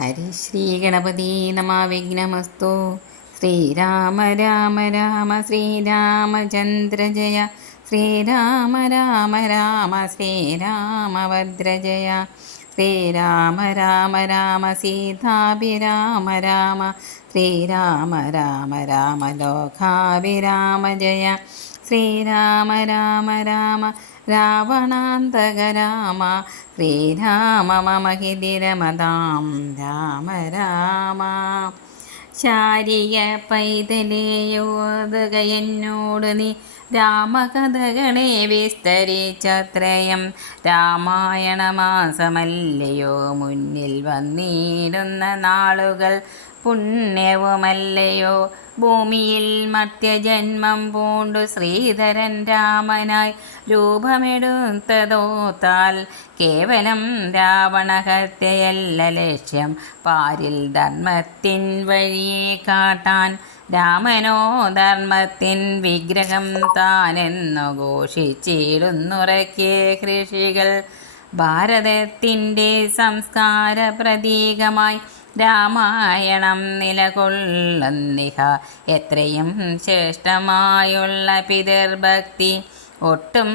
ഹരി ശ്രീ ഗണപതി നമ വിഘ്നമസ്തു. ശ്രീരാമ രാമ രാമ ശ്രീരാമചന്ദ്ര ജയ. ശ്രീരാമ രാമ രാമ ശ്രീരാമഭദ്രജയ ശ്രീരാമ രാമ രാമ സീതാഭിരാമ രാമ. ശ്രീരാമ രാമ രാമ ലോകാഭിരാമ ജയ. ശ്രീരാമ രാമ രാമ രാവണാന്തക രാമ ശ്രീരാമ മമഹിതിരമതാം രാമ രാമ. ശാരിക പൈതലെയോതുക എന്നോട് നീ രാമകഥകളെ വിസ്തരിച്ചത്രയം രാമായണ മാസമല്ലയോ മുന്നിൽ വന്നിടുന്ന നാളുകൾ പുണ്യവുമല്ലയോ? ഭൂമിയിൽ മർത്യജന്മം പൂണ്ടു ശ്രീധരൻ രാമനായി രൂപമെടുത്തതോത്താൽ കേവലം രാവണഹത്യയല്ല ലക്ഷ്യം. പാരിൽ ധർമ്മത്തിൻ വഴിയെ കാട്ടാൻ രാമനോ ധർമ്മത്തിൻ വിഗ്രഹം താനെന്നു ഘോഷിച്ചിടുന്നുറക്കിയ കൃഷികൾ. ഭാരതത്തിന്റെ സംസ്കാര പ്രതീകമായി രാമായണം നിലകൊള്ളുന്നിഹ. എത്രയും ശ്രേഷ്ഠമായുള്ള പിതൃഭക്തി ഒട്ടും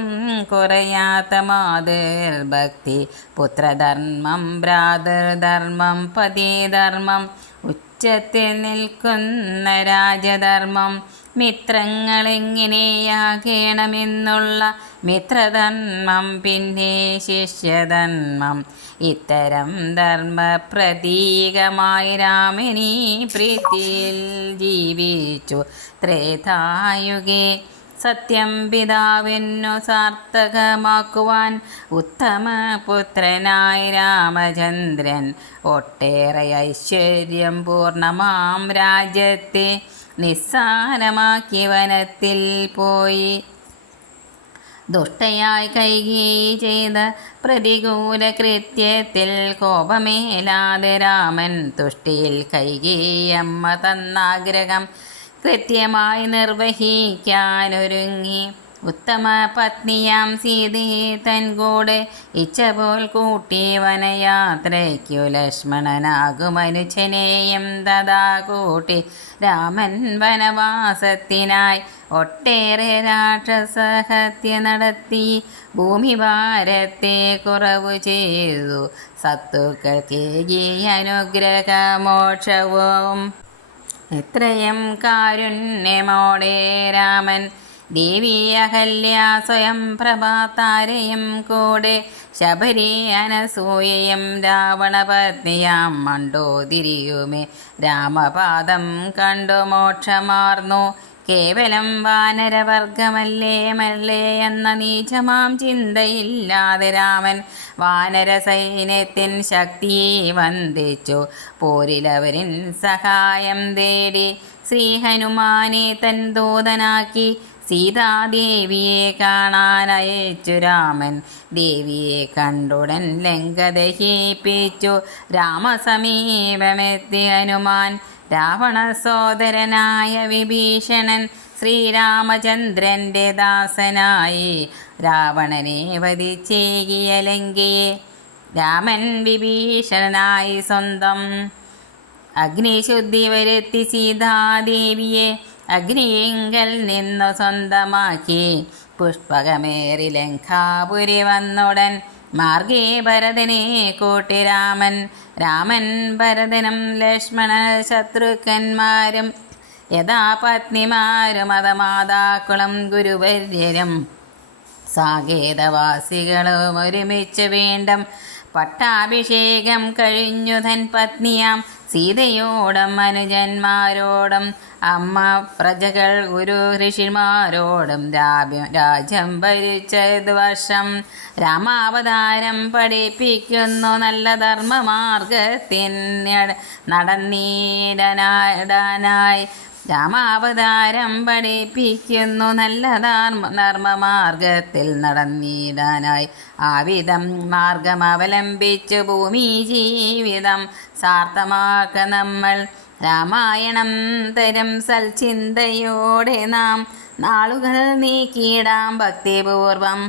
കുറയാത്ത മാതൃഭക്തി പുത്രധർമ്മം ഭ്രാതൃധർമ്മം പതിധർമ്മം ഉച്ചത്തിൽ നിൽക്കുന്ന രാജധർമ്മം മിത്രങ്ങളെങ്ങനെയാകണമെന്നുള്ള മിത്രധർമ്മം പിന്നെ ശിഷ്യധർമ്മം. ഇത്തരം ധർമ്മ പ്രതീകമായി രാമനീ പ്രീതിയിൽ ജീവിച്ചു. ത്രേതായുഗേ സത്യം പിതാവിനു സാർത്ഥകമാക്കുവാൻ ഉത്തമ പുത്രനായി രാമചന്ദ്രൻ. ഒട്ടേറെ ഐശ്വര്യം പൂർണമാം രാജ്യത്തെ നിസ്സാരമാക്കി വനത്തിൽ പോയി. ദുഷ്ടയായി കൈകി ചെയ്ത പ്രതികൂല കൃത്യത്തിൽ കോപമേലാതെ രാമൻ തുഷ്ടിയിൽ കൈകിയമ്മ തന്നാഗ്രഹം കൃത്യമായി നിർവഹിക്കാനൊരുങ്ങി. ഉത്തമ പത്നിയാം സീതയെ തൻ കൂടെ ഇച്ഛപോൽ കൂട്ടി വനയാത്രയ്ക്കു ലക്ഷ്മണനാകുമനുജനെയും തഥാ കൂട്ടി. രാമൻ വനവാസത്തിനായി ഒട്ടേറെ രാക്ഷസഹത്യ നടത്തി ഭൂമി ഭാരത്തെ കുറവു ചെയ്തു. സത്തുക്കൾക്ക് അനുഗ്രഹമോക്ഷവും. എത്രയും കാരുണ്യമോടെ രാമൻ ദേവി അഹല്യ സ്വയം പ്രഭാതാരയും കൂടെ ശബരി അനസൂയയും രാവണപത്നിയാം മണ്ടോതിരിയുമേ. രാമപാദം കണ്ടു മോക്ഷമാർന്നു. കേവലം വാനരവർഗമല്ലേ മല്ലേ എന്ന നീചമാം ചിന്തയില്ലാതെ രാമൻ വാനര സൈന്യത്തിൻ ശക്തിയെ വന്ദിച്ചു. പോരിലവരിൻ സഹായം തേടി ശ്രീഹനുമാനെ തൻ ദൂതനാക്കി സീതാദേവിയെ കാണാനയച്ചു രാമൻ. ദേവിയെ കണ്ടുടൻ ലങ്ക ദഹിപ്പിച്ചു. രാമസമീപമെത്തി ഹനുമാൻ. രാവണ സോദരനായ വിഭീഷണൻ ശ്രീരാമചന്ദ്രന്റെ ദാസനായി. രാവണനെ വധിച്ചേകിയ ലങ്കയെ രാമൻ വിഭീഷണനായി സ്വന്തം. അഗ്നിശുദ്ധി വരുത്തി സീതാദേവിയെ അഗ്നിയെങ്കൽ നിന്നു സ്വന്തമാക്കി. പുഷ്പകമേറി ലങ്കാപുരി വന്നുടൻ മാർഗേ ഭരതനെ കൂട്ടി രാമൻ. രാമൻ ഭരതനും ലക്ഷ്മണ ശത്രുക്കന്മാരും യഥാ പത്നിമാരും മതമാതാക്കളും ഗുരുവര്യരും. സാകേതവാസികളും ഒരുമിച്ച് വീണ്ടും പട്ടാഭിഷേകം കഴിഞ്ഞു തൻ പത്നിയാം. സീതയോടും അനുജന്മാരോടും അമ്മ പ്രജകൾ ഗുരു ഋഷിമാരോടും രാജ്യം രാജ്യം ഭരിച്ചത് വർഷം. രാമാവതാരം പഠിപ്പിക്കുന്നു നല്ല ധർമ്മമാർഗത്തിൻ നടന്നീടനായി രാമാവതാരം പഠിപ്പിക്കുന്നു നല്ല ധർമ്മ നടന്നിടാനായി നടന്നിടാനായി. ആവിധം മാർഗം അവലംബിച്ച് ഭൂമി ജീവിതം സാർത്ഥമാക്ക നമ്മൾ. രാമായണം തരം സൽചിന്തയോടെ നാം നാളുകൾ നീക്കിയിടാം ഭക്തിപൂർവം.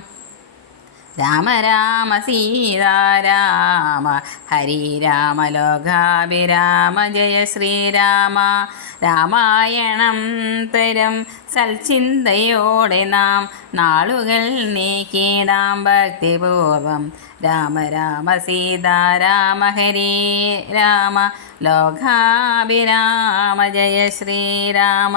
രാമ രാമ സീതാരാമ ഹരി രാമ ലോകാഭിരാമ ജയ ശ്രീരാമ രാമായണം തരം സൽചിന്തയോടെ നാം നാളുകൾ നീക്കിടാം ഭക്തിപൂർവം. രാമ രാമ സീതാരാമ ഹരി രാമ. ലോകാഭിരാമ ജയ ശ്രീരാമ